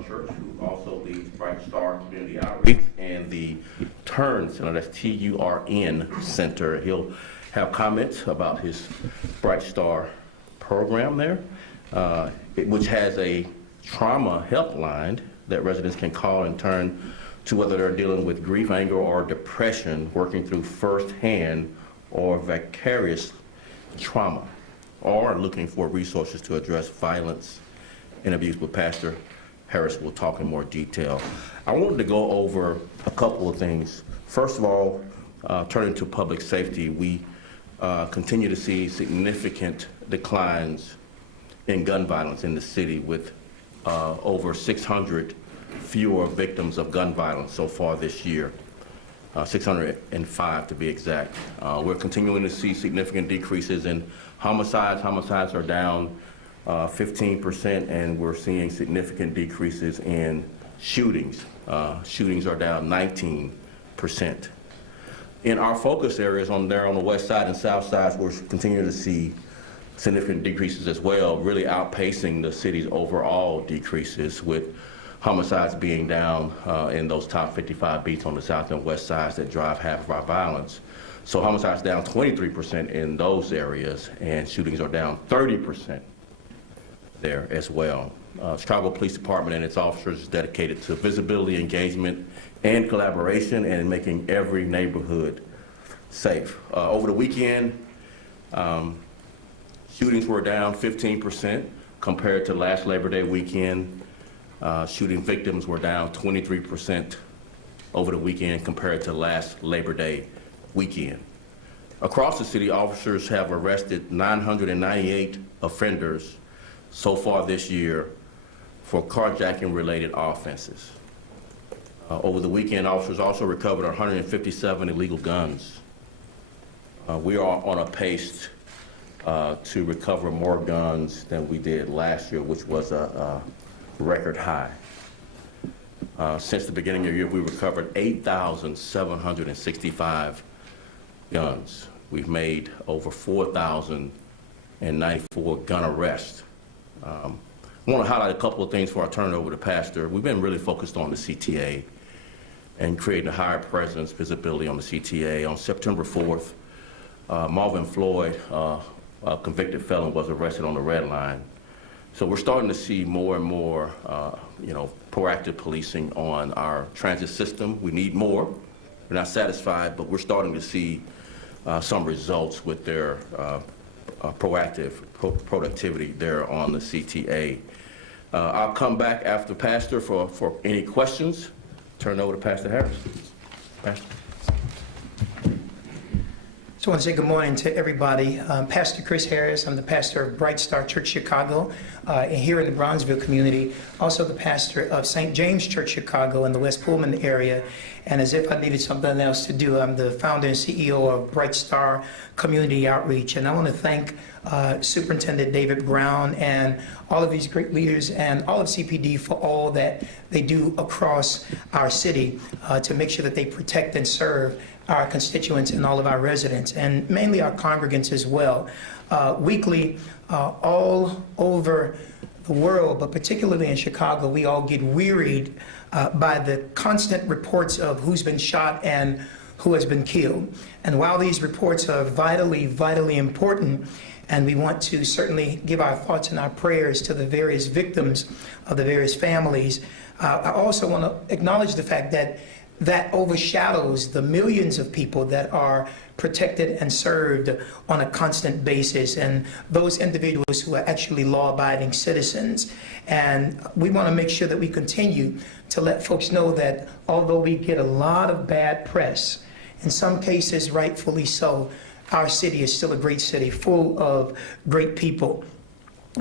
Church, who also leads Bright Star Community Outreach and the Turn Center, that's T-U-R-N Center. He'll have comments about his Bright Star program there, which has a trauma helpline that residents can call and turn to whether they're dealing with grief, anger, or depression, working through firsthand or vicarious trauma, or looking for resources to address violence and abuse. With Pastor Harris will talk in more detail. I wanted to go over a couple of things. First of all, turning to public safety, we continue to see significant declines in gun violence in the city, with over 600 fewer victims of gun violence so far this year, 605 to be exact. We're continuing to see significant decreases in homicides. Homicides are down 15%, and we're seeing significant decreases in shootings. Shootings are down 19%. In our focus areas on the west side and south side, we're continuing to see significant decreases as well, really outpacing the city's overall decreases, with homicides being down in those top 55 beats on the south and west sides that drive half of our violence. So homicides down 23% in those areas, and shootings are down 30% there as well. Chicago Police Department and its officers is dedicated to visibility, engagement, and collaboration, and making every neighborhood safe. Over the weekend, shootings were down 15% compared to last Labor Day weekend. Shooting victims were down 23% over the weekend compared to last Labor Day weekend. Across the city, officers have arrested 998 offenders so far this year for carjacking-related offenses. Over the weekend, officers also recovered 157 illegal guns. We are on a pace to recover more guns than we did last year, which was a record high. Since the beginning of the year, we recovered 8,765 guns. We've made over 4,094 gun arrests. I want to highlight a couple of things before I turn it over to Pastor. We've been really focused on the CTA and creating a higher presence, visibility on the CTA. On September 4th, Marvin Floyd, a convicted felon, was arrested on the Red Line. So we're starting to see more and more, proactive policing on our transit system. We need more. We're not satisfied, but we're starting to see some results with their proactive productivity there on the CTA. I'll come back after Pastor for any questions. Turn it over to Pastor Harris. Pastor. So I want to say good morning to everybody. Pastor Chris Harris. I'm the pastor of Bright Star Church Chicago here in the Bronzeville community. Also the pastor of St. James Church Chicago in the West Pullman area. And as if I needed something else to do, I'm the founder and CEO of Bright Star Community Outreach. And I want to thank Superintendent David Brown and all of these great leaders and all of CPD for all that they do across our city to make sure that they protect and serve our constituents and all of our residents, and mainly our congregants as well. Weekly, all over the world, but particularly in Chicago, we all get wearied by the constant reports of who's been shot and who has been killed. And while these reports are vitally, vitally important, and we want to certainly give our thoughts and our prayers to the various victims of the various families, I also want to acknowledge the fact that overshadows the millions of people that are protected and served on a constant basis, and those individuals who are actually law-abiding citizens. And we want to make sure that we continue to let folks know that although we get a lot of bad press, in some cases rightfully so, our city is still a great city full of great people.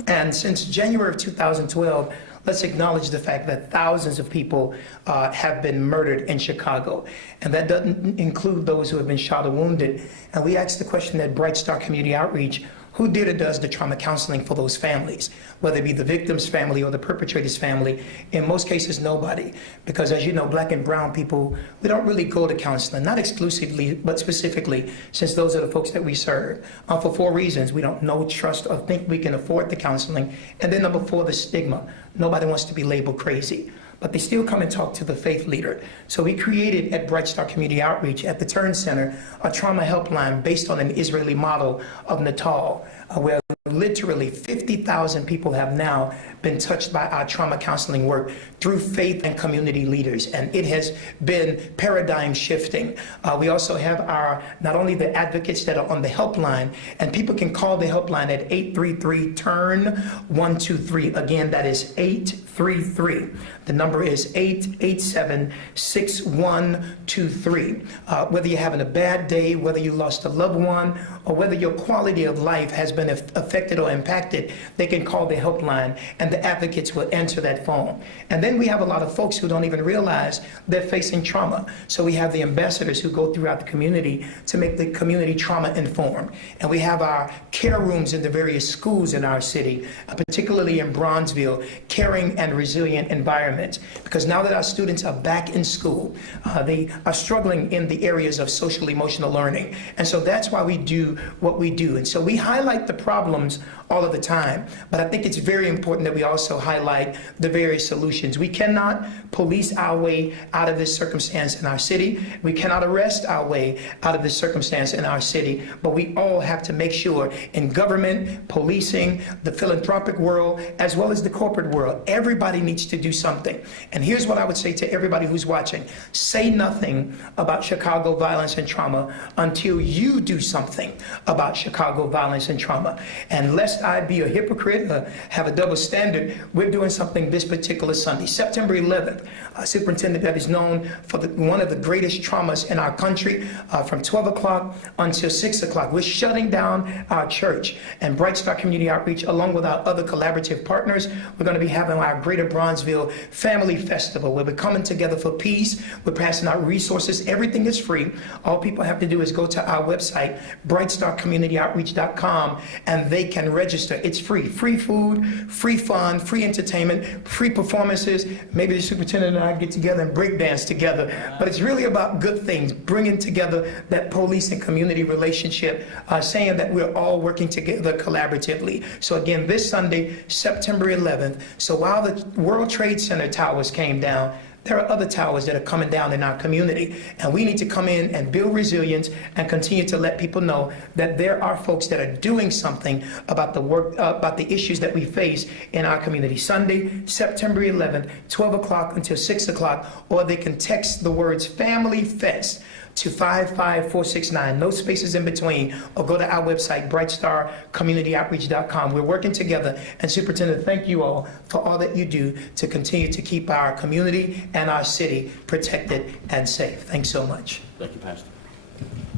And since January of 2012, let's acknowledge the fact that thousands of people have been murdered in Chicago. And that doesn't include those who have been shot or wounded. And we asked the question at Bright Star Community Outreach, Who did or does the trauma counseling for those families, whether it be the victim's family or the perpetrator's family? In most cases, nobody. Because as you know, black and brown people, we don't really go to counseling, not exclusively, but specifically, since those are the folks that we serve. For 4 reasons. We don't know, trust, or think we can afford the counseling. And then number 4, the stigma. Nobody wants to be labeled crazy, but they still come and talk to the faith leader. So we created at Bright Star Community Outreach at the Turn Center a trauma helpline based on an Israeli model of Natal, where literally 50,000 people have now been touched by our trauma counseling work through faith and community leaders, and it has been paradigm shifting. We also have our, not only the advocates that are on the helpline, and people can call the helpline at 833-TURN-123. Again, that is 833. The number is 887-6123. Whether you're having a bad day, whether you lost a loved one, or whether your quality of life has been affected or impacted, they can call the helpline and the advocates will answer that phone. And then we have a lot of folks who don't even realize they're facing trauma. So we have the ambassadors who go throughout the community to make the community trauma informed. And we have our care rooms in the various schools in our city, particularly in Bronzeville, caring and resilient environments. Because now that our students are back in school, they are struggling in the areas of social emotional learning. And so that's why we do what we do. And so we highlight the problems all of the time, but I think it's very important that we also highlight the various solutions. We cannot police our way out of this circumstance in our city. We cannot arrest our way out of this circumstance in our city, but we all have to make sure in government, policing, the philanthropic world, as well as the corporate world, everybody needs to do something. And here's what I would say to everybody who's watching. Say nothing about Chicago violence and trauma until you do something about Chicago violence and trauma. And lest I be a hypocrite or have a double standard, we're doing something this particular Sunday, September 11th. A superintendent that is known for one of the greatest traumas in our country, from 12 o'clock until 6 o'clock. We're shutting down our church, and Bright Star Community Outreach, along with our other collaborative partners, we're going to be having our Greater Bronzeville Family Festival, where we're coming together for peace. We're passing out resources. Everything is free. All people have to do is go to our website, brightstarcommunityoutreach.com, and they can register. It's free. Free food, free fun, free entertainment, free performances. Maybe the superintendent and I get together and break dance together. But it's really about good things, bringing together that police and community relationship, saying that we're all working together collaboratively. So again, this Sunday, September 11th, so while the World Trade Center towers came down, there are other towers that are coming down in our community, and we need to come in and build resilience and continue to let people know that there are folks that are doing something about the work, about the issues that we face in our community. Sunday, September 11th, 12 o'clock until 6 o'clock, or they can text the words Family Fest to 55469, no spaces in between, or go to our website, brightstarcommunityoutreach.com. We're working together, and Superintendent, thank you all for all that you do to continue to keep our community and our city protected and safe. Thanks so much. Thank you, Pastor.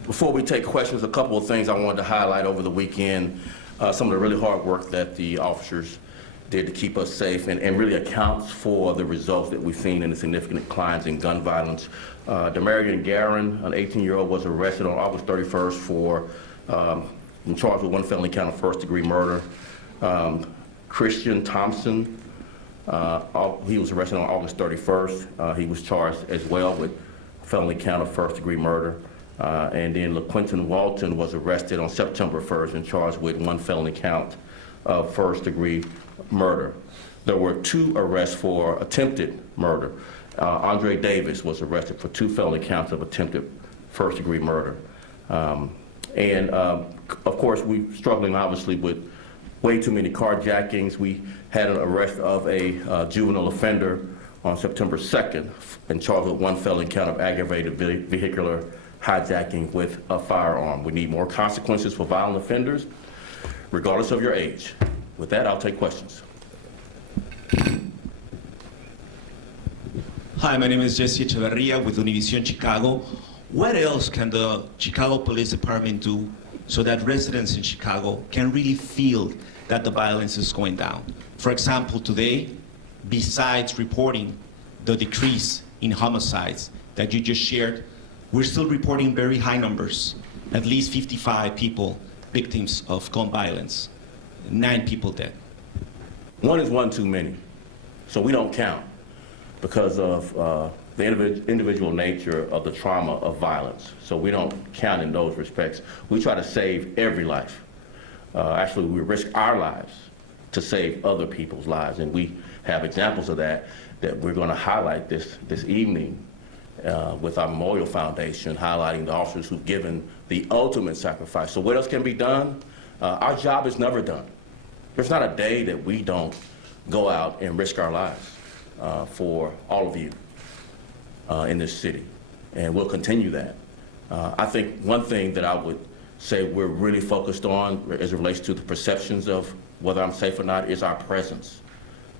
Before we take questions, a couple of things I wanted to highlight over the weekend, some of the really hard work that the officers did to keep us safe, and really accounts for the results that we've seen in the significant declines in gun violence. Demarion Garin, an 18-year-old, was arrested on August 31st for in charge with 1 felony count of first-degree murder. Christian Thompson, he was arrested on August 31st. He was charged as well with felony count of first-degree murder. And then LaQuinton Walton was arrested on September 1st and charged with 1 felony count of first-degree murder. There were 2 arrests for attempted murder. Andre Davis was arrested for 2 felony counts of attempted first-degree murder. Of course, we're struggling obviously with way too many carjackings. We had an arrest of a juvenile offender on September 2nd and charged with 1 felony count of aggravated vehicular hijacking with a firearm. We need more consequences for violent offenders, regardless of your age. With that, I'll take questions. Hi, my name is Jesse Echeverria with Univision Chicago. What else can the Chicago Police Department do so that residents in Chicago can really feel that the violence is going down? For example, today, besides reporting the decrease in homicides that you just shared, we're still reporting very high numbers, at least 55 people victims of gun violence. 9 people dead. One is one too many, so we don't count because of the individual nature of the trauma of violence. So we don't count in those respects. We try to save every life. Actually, we risk our lives to save other people's lives, and we have examples of that we're going to highlight this evening with our Memorial Foundation, highlighting the officers who've given the ultimate sacrifice. So what else can be done? Our job is never done. There's not a day that we don't go out and risk our lives for all of you in this city, and we'll continue that. I think one thing that I would say we're really focused on as it relates to the perceptions of whether I'm safe or not is our presence.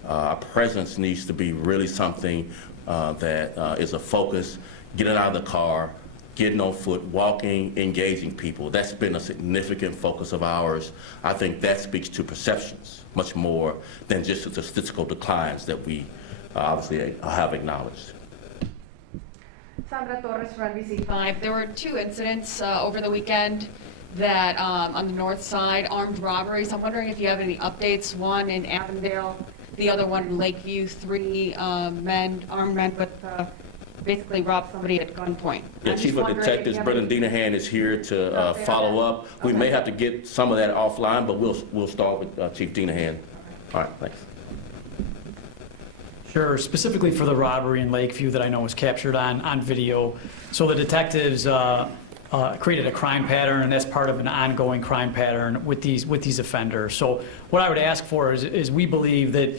Our presence needs to be really something that is a focus, getting out of the car, getting on foot, walking, engaging people. That's been a significant focus of ours. I think that speaks to perceptions much more than just the statistical declines that we obviously have acknowledged. Sandra Torres for NBC5. There were 2 incidents over the weekend that on the north side, armed robberies. I'm wondering if you have any updates. One in Avondale, the other one in Lakeview. 3 armed men with basically robbed somebody at gunpoint. Yeah, Chief of Detectives Brendan Dinahan is here to follow up. We may have to get some of that offline, but we'll start with Chief Dinahan. All right, thanks. Sure, specifically for the robbery in Lakeview that I know was captured on video. So the detectives created a crime pattern, and that's part of an ongoing crime pattern with these offenders. So what I would ask for is we believe that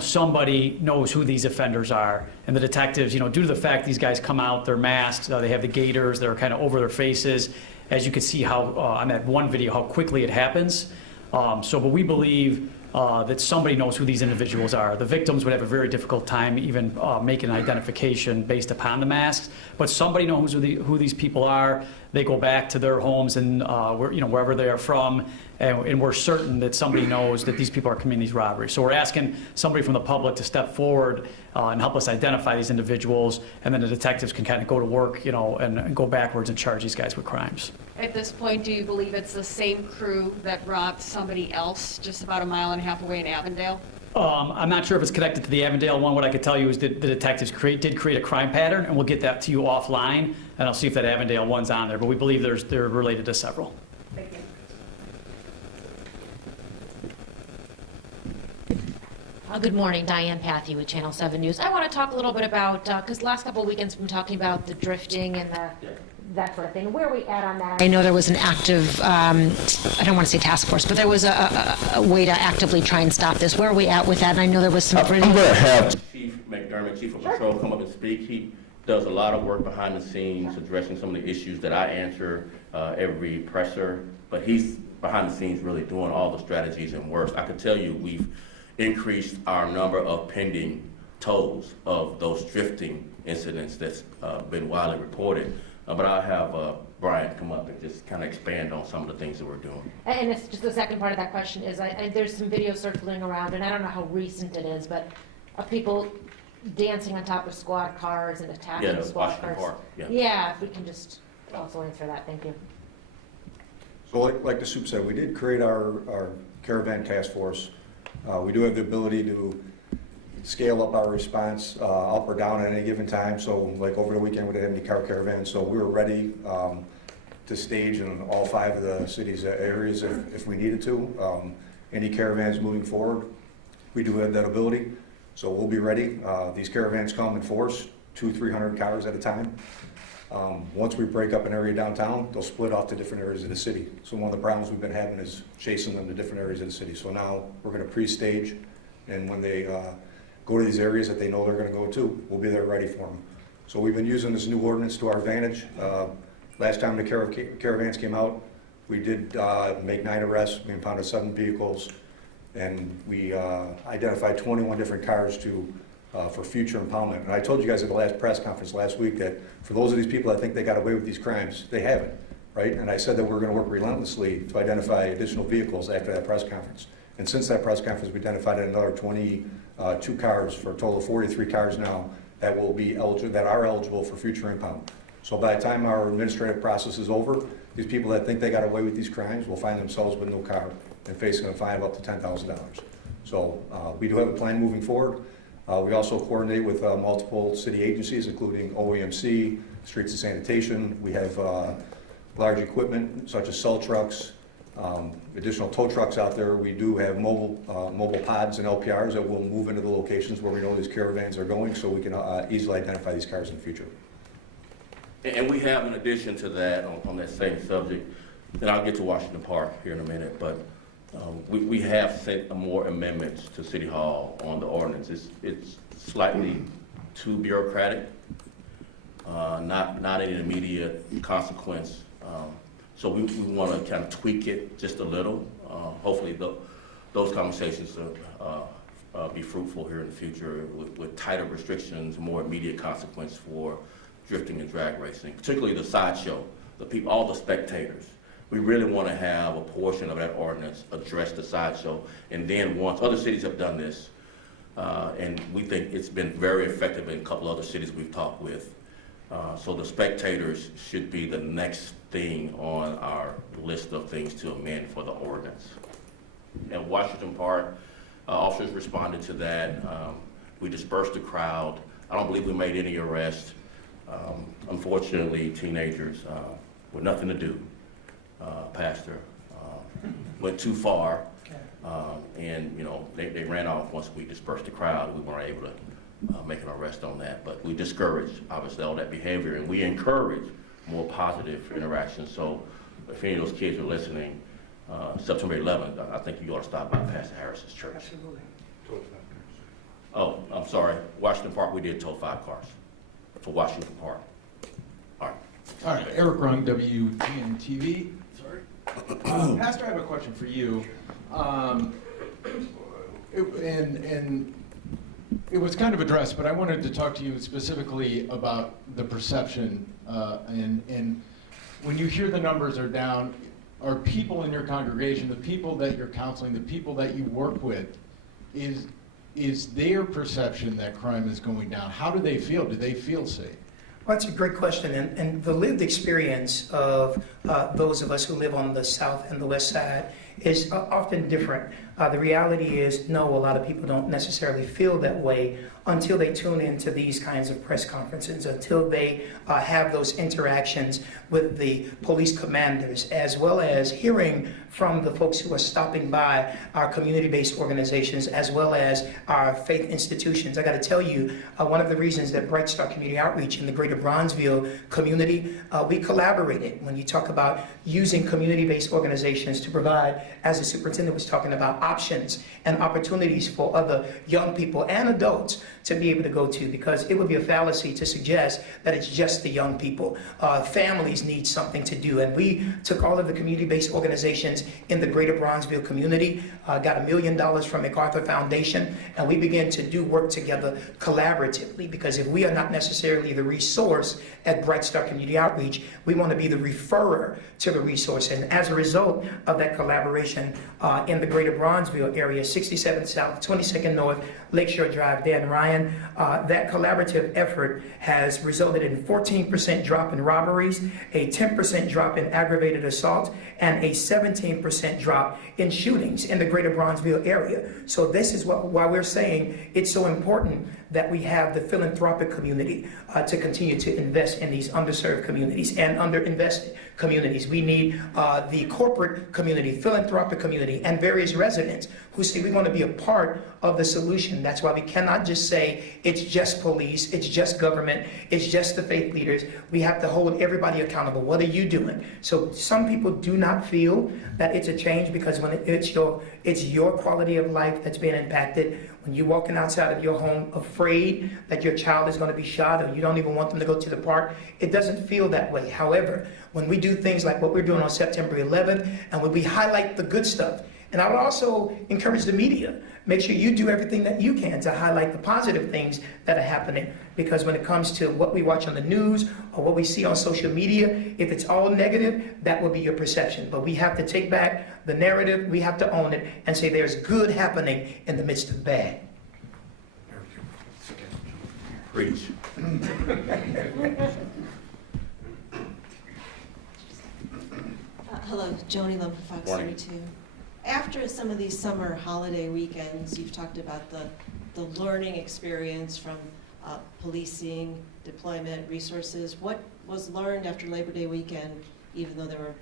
somebody knows who these offenders are, and the detectives, due to the fact these guys come out, they're masked, they have the gaiters, they're kind of over their faces, as you can see how on that one video how quickly it happens. But we believe that somebody knows who these individuals are. The victims would have a very difficult time even making an identification based upon the masks, but somebody knows who these people are. They go back to their homes and wherever they are from, and we're certain that somebody knows that these people are committing these robberies. So we're asking somebody from the public to step forward and help us identify these individuals, and then the detectives can kind of go to work, and go backwards and charge these guys with crimes. At this point, do you believe it's the same crew that robbed somebody else just about a mile and a half away in Avondale? I'm not sure if it's connected to the Avondale one. What I could tell you is that the detectives did create a crime pattern, and we'll get that to you offline, and I'll see if that Avondale one's on there. But we believe they're related to several. Thank you. Good morning, Diane Pathy with Channel 7 News. I want to talk a little bit about, because the last couple of weekends we've been talking about the drifting and that sort of thing. Where are we at on that? I know there was an active, I don't want to say task force, but there was a way to actively try and stop this. Where are we at with that? And I know there was some... I'm going to have Chief McDermott, Chief of Patrol, come up and speak. He does a lot of work behind the scenes addressing some of the issues that I answer every presser, but he's behind the scenes really doing all the strategies and work. I can tell you we've increased our number of pending tolls of those drifting incidents that's been widely reported. But I'll have Brian come up and just kind of expand on some of the things that we're doing. And it's just the second part of that question is, there's some video circulating around, and I don't know how recent it is, but of people dancing on top of squad cars and attacking squad cars. Park. Yeah, if we can just also answer that, thank you. So like the soup said, we did create our caravan task force. We do have the ability to scale up our response up or down at any given time. So like over the weekend, we didn't have any car caravans, so we were ready to stage in all 5 of the city's areas if we needed to. Any caravans moving forward, we do have that ability, so we'll be ready. These caravans come in force, 200-300 cars at a time. Once we break up an area downtown, they'll split off to different areas of the city. So one of the problems we've been having is chasing them to different areas of the city. So now we're going to pre-stage, and when they go to these areas that they know they're going to go to, we'll be there ready for them. So we've been using this new ordinance to our advantage. Last time the caravans came out, we did make 9 arrests. We impounded 7 vehicles, and we identified 21 different cars for future impoundment. And I told you guys at the last press conference last week that for those of these people that think they got away with these crimes, they haven't, right? And I said that we're going to work relentlessly to identify additional vehicles after that press conference. And since that press conference, we identified another 22 cars for a total of 43 cars now that are eligible for future impound. So by the time our administrative process is over, These people that think they got away with these crimes will find themselves with no car and facing a fine of up to $10,000. So we do have a plan moving forward. We also coordinate with multiple city agencies, including OEMC, Streets and Sanitation. We have large equipment such as cell trucks, additional tow trucks out there. We do have mobile pods and LPRs that will move into the locations where we know these caravans are going, so we can easily identify these cars in the future. And we have, in addition to that, on that same subject, and I'll get to Washington Park here in a minute, but we have sent more amendments to City Hall on the ordinance. It's slightly too bureaucratic, not any immediate consequence. So we want to kind of tweak it just a little. Hopefully those conversations be fruitful here in the future with tighter restrictions, more immediate consequence for drifting and drag racing, particularly the sideshow, the people, all the spectators. We really want to have a portion of that ordinance address the sideshow, and then once other cities have done this, and we think it's been very effective in a couple other cities we've talked with. So the spectators should be the next thing on our list of things to amend for the ordinance. At Washington Park, officers responded to that. We dispersed the crowd. I don't believe we made any arrests. Unfortunately, teenagers with nothing to do, Pastor, went too far, and they ran off once we dispersed the crowd. We weren't able to make an arrest on that, but we discourage, obviously, all that behavior, and we encourage more positive interactions. So if any of those kids are listening, September 11th, I think you ought to stop by Pastor Harris's church. Absolutely. Oh, I'm sorry, Washington Park, we did tow 5 cars for Washington Park. All right. All right, Eric Rung, WGN-TV. Sorry. Pastor, I have a question for you. And it was kind of addressed, but I wanted to talk to you specifically about the perception. And when you hear the numbers are down, are people in your congregation, the people that you're counseling, the people that you work with, is their perception that crime is going down? How do they feel? Do they feel safe? Well, that's a great question, and the lived experience of those of us who live on the south and the west side is often different. The reality is, no, a lot of people don't necessarily feel that way until they tune into these kinds of press conferences, until they have those interactions with the police commanders, as well as hearing from the folks who are stopping by our community-based organizations, as well as our faith institutions. I got to tell you, one of the reasons that Bright Star Community Outreach in the greater Bronzeville community, we collaborated. When you talk about using community-based organizations to provide, as the superintendent was talking about, options and opportunities for other young people and adults to be able to go to, because it would be a fallacy to suggest that it's just the young people. Families need something to do, and we took all of the community-based organizations in the greater Bronzeville community, got $1 million from MacArthur Foundation, and we began to do work together collaboratively, because if we are not necessarily the resource at Bright Star Community Outreach, we want to be the referrer to the resource. And as a result of that collaboration in the greater Bronzeville area, 67th South, 22nd North, Lakeshore Drive, Dan Ryan, that collaborative effort has resulted in 14% drop in robberies, a 10% drop in aggravated assault, and a 17% drop in shootings in the greater Bronzeville area. So this is why we're saying it's so important that we have the philanthropic community to continue to invest in these underserved communities and underinvested communities. We need the corporate community, philanthropic community, and various residents who say we want to be a part of the solution. That's why we cannot just say it's just police, it's just government, it's just the faith leaders. We have to hold everybody accountable. What are you doing? So some people do not feel that it's a change, because when it's your quality of life that's being impacted. When you're walking outside of your home afraid that your child is going to be shot, or you don't even want them to go to the park, it doesn't feel that way. However, when we do things like what we're doing on September 11th, and when we highlight the good stuff, and I would also encourage the media, make sure you do everything that you can to highlight the positive things that are happening, because when it comes to what we watch on the news or what we see on social media, if it's all negative, that will be your perception. But we have to take back the narrative, we have to own it, and say there's good happening in the midst of bad. Preach. Hello, Joni Lum, Fox Morning. 32. After some of these summer holiday weekends, you've talked about the learning experience from policing, deployment, resources. What was learned after Labor Day weekend, even though there were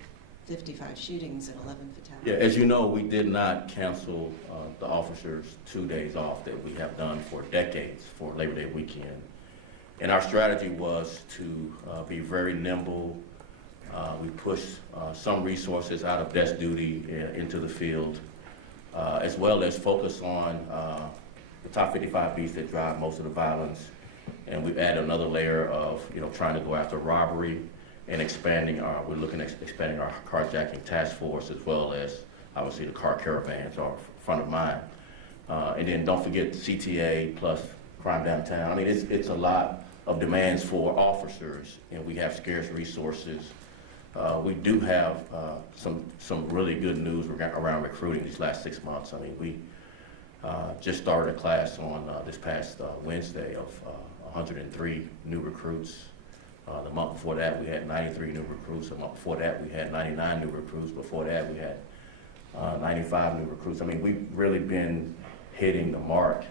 55 shootings and 11 fatalities? Yeah, as you know, we did not cancel the officers' 2 days off that we have done for decades for Labor Day weekend. And our strategy was to be very nimble. We pushed some resources out of desk duty into the field, as well as focus on the top 55 beats that drive most of the violence. And we've added another layer of, trying to go after robbery and we're looking at expanding our carjacking task force, as well as obviously the car caravans are front of mind. And then don't forget CTA plus crime downtown. I mean, it's a lot of demands for officers, and we have scarce resources. We do have some really good news around recruiting these last 6 months. I mean, we just started a class on this past Wednesday of 103 new recruits. The month before that, we had 93 new recruits. The month before that, we had 99 new recruits. Before that, we had 95 new recruits. I mean, we've really been hitting the mark.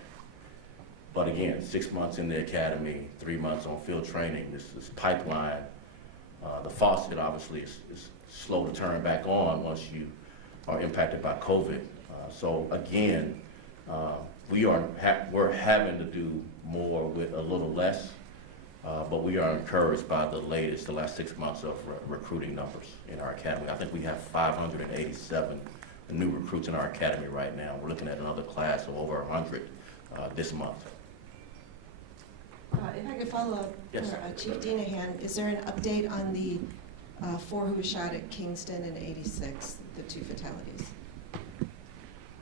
But again, 6 months in the academy, 3 months on field training, this pipeline, the faucet obviously is slow to turn back on once you are impacted by COVID. So again, we're having to do more with a little less, but we are encouraged by the last 6 months of recruiting numbers in our academy. I think we have 587 new recruits in our academy right now. We're looking at another class of over 100 this month. If I could follow up, Yes. for, Chief Dinahan, is there an update on the 4 who were shot at Kingston and 86, the 2 fatalities?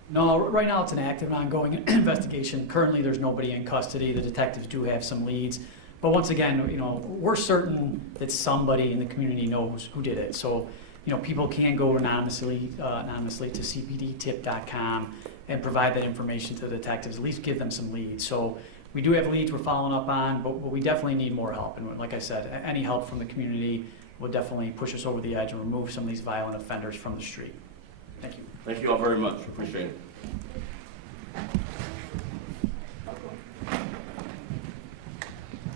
No, right now it's an active and ongoing investigation. Currently, there's nobody in custody. The detectives do have some leads. But once again, we're certain that somebody in the community knows who did it. So, people can go anonymously to cpdtip.com and provide that information to the detectives, at least give them some leads. So we do have leads we're following up on, but we definitely need more help. And like I said, any help from the community will definitely push us over the edge and remove some of these violent offenders from the street. Thank you. Thank you all very much. Appreciate it.